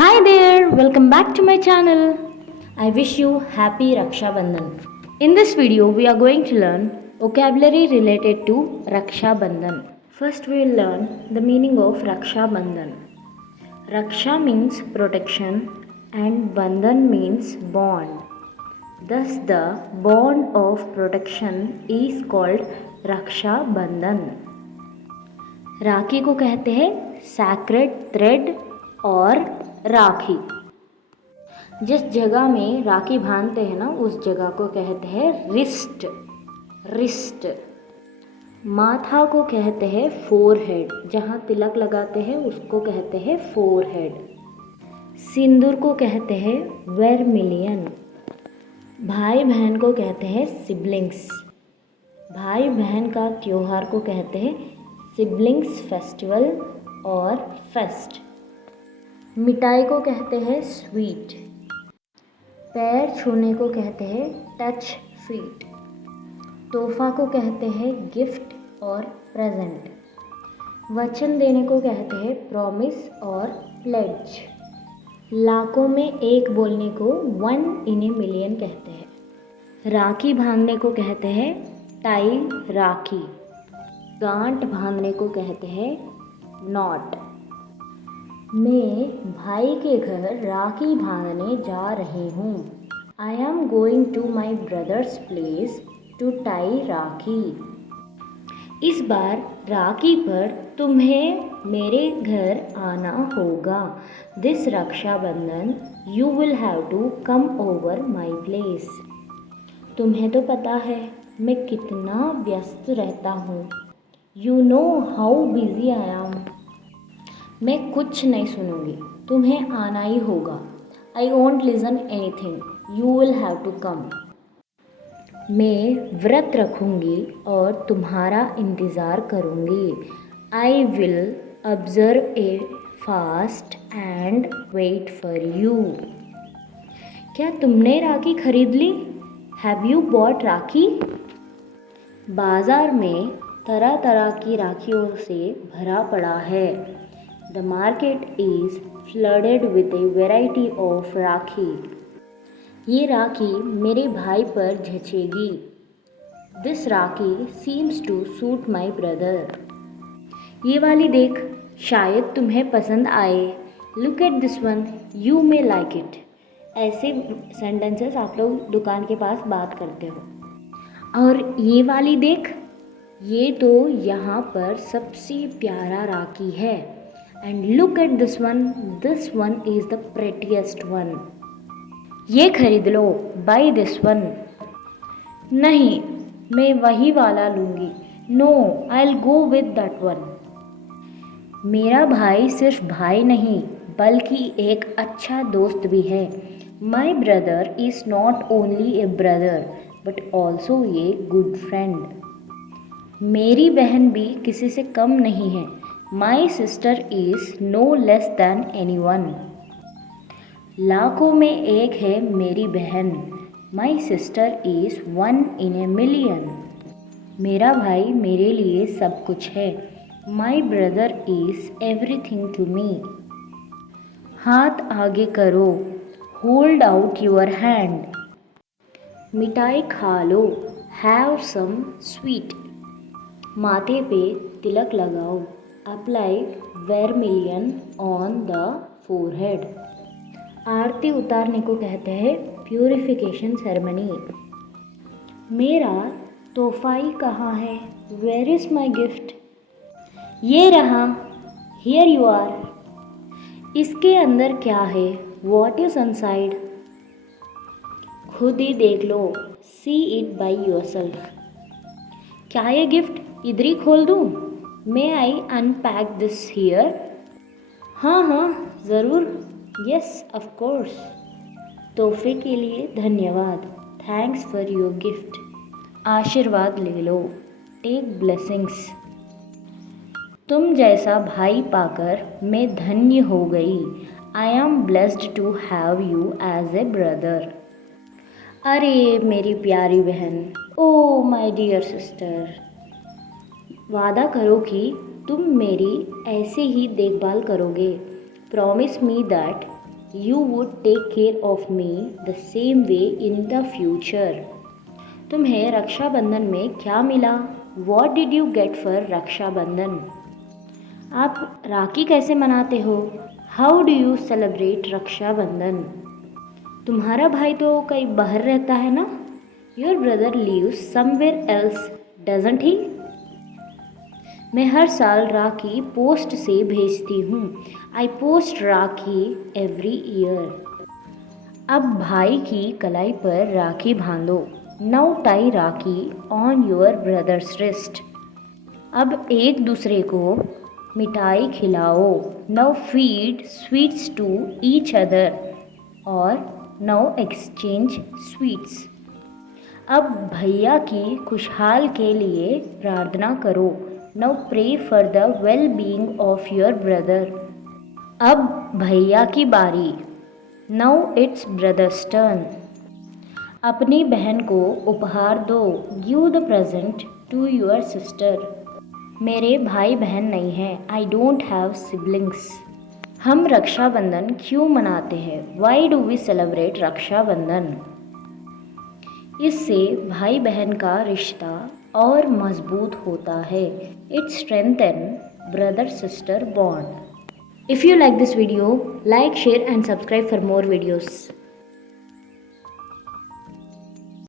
Hi there, welcome back to my channel. I wish you happy Raksha Bandhan. In this video, we are going to learn vocabulary related to Raksha Bandhan. First, we will learn the meaning of Raksha Bandhan. Raksha means protection and Bandhan means bond. Thus, the bond of protection is called Raksha Bandhan. राखी को कहते हैं sacred thread और राखी। जिस जगह में राखी बांधते हैं ना उस जगह को कहते हैं रिस्ट। रिस्ट। माथा को कहते हैं फोरहेड, जहाँ तिलक लगाते हैं उसको कहते हैं फोरहेड। सिंदूर को कहते हैं वेरमिलियन। भाई बहन को कहते हैं सिबलिंग्स। भाई बहन का त्योहार को कहते हैं सिबलिंग्स फेस्टिवल और फेस्ट। मिठाई को कहते हैं स्वीट। पैर छूने को कहते हैं टच फीट। तोहफा को कहते हैं गिफ्ट और प्रेजेंट। वचन देने को कहते हैं प्रॉमिस और प्लेज। लाखों में एक बोलने को 1 in a million कहते हैं। राखी बांधने को कहते हैं टाई राखी। गांठ बांधने को कहते हैं नॉट। मैं भाई के घर राखी बांधने जा रही हूँ। I am going to my brother's place to tie rakhi. इस बार राखी पर तुम्हें मेरे घर आना होगा। This Raksha Bandhan you will have to come over my place. तुम्हें तो पता है मैं कितना व्यस्त रहता हूँ। You know how busy I am. मैं कुछ नहीं सुनूंगी, तुम्हें आना ही होगा। I won't listen anything, you will have to come. मैं व्रत रखूंगी और तुम्हारा इंतज़ार करूंगी। I will observe a fast and wait for you. क्या तुमने राखी खरीद ली? Have you bought rakhi? बाज़ार में तरह तरह की राखियों से भरा पड़ा है। The market is flooded with a variety of राखी। ये राखी मेरे भाई पर जचेगी। This rakhi seems to suit my brother। ये वाली देख, शायद तुम्हें पसंद आए। Look at this one, you may like it। ऐसे सेंटेंसेस आप लोग दुकान के पास बात करते हो। और ये वाली देख, ये तो यहाँ पर सबसे प्यारा राखी है। And look at this one is the prettiest one। ये खरीद लो, buy this one। नहीं, मैं वही वाला लूँगी। No, I'll go with that one। मेरा भाई सिर्फ भाई नहीं बल्कि एक अच्छा दोस्त भी है। My brother is not only a brother but also a good friend। मेरी बहन भी किसी से कम नहीं है। My sister is no less than anyone। लाखों में एक है मेरी बहन। My sister is 1 in a million। मेरा भाई मेरे लिए सब कुछ है। My brother is everything to me। हाथ आगे करो, hold out your hand। मिठाई खा लो, have some sweet। माथे पे तिलक लगाओ, apply vermilion on the forehead। आरती उतारने को कहते हैं प्यूरिफिकेशन सेरेमनी। मेरा तोहफाई कहाँ है? Where is my gift? ये रहा, हियर यू आर। इसके अंदर क्या है? What is inside? खुद ही देख लो, सी इट बाई योरसेल्फ। क्या ये गिफ्ट इधर ही खोल दूँ? May I unpack this here? हाँ ज़रूर, यस ऑफ कोर्स। तोहफे के लिए धन्यवाद, थैंक्स फॉर योर गिफ्ट। आशीर्वाद ले लो, टेक ब्लेसिंग्स। तुम जैसा भाई पाकर मैं धन्य हो गई। I am blessed to have you as a brother. अरे मेरी प्यारी बहन, ओ माय डियर सिस्टर, वादा करो कि तुम मेरी ऐसे ही देखभाल करोगे। Promise me that You would take care of me the same way in the future. तुम्हें रक्षाबंधन में क्या मिला? What did you get for Rakshabandhan? आप राखी कैसे मनाते हो? How do you celebrate Rakshabandhan? तुम्हारा भाई तो कहीं बाहर रहता है ना? Your brother lives somewhere else, doesn't he? मैं हर साल राखी पोस्ट से भेजती हूँ. I post rakhi every year. अब भाई की कलाई पर राखी बांधो. Now tie rakhi on your brother's wrist. अब एक दूसरे को मिठाई खिलाओ. Now feed sweets to each other. और नाउ एक्सचेंज स्वीट्स. अब भैया की खुशहाल के लिए प्रार्थना करो. Now pray for the well being of your brother. अब भैया की बारी. Now it's brother's turn. अपनी बहन को उपहार दो. Give the present to your sister. मेरे भाई बहन नहीं हैं. I don't have siblings. हम रक्षाबंधन क्यों मनाते हैं? Why do we celebrate Raksha Bandhan? इससे भाई बहन का रिश्ता और मजबूत होता है. It strengthen brother sister bond. If you like this video, like, share and subscribe for more videos.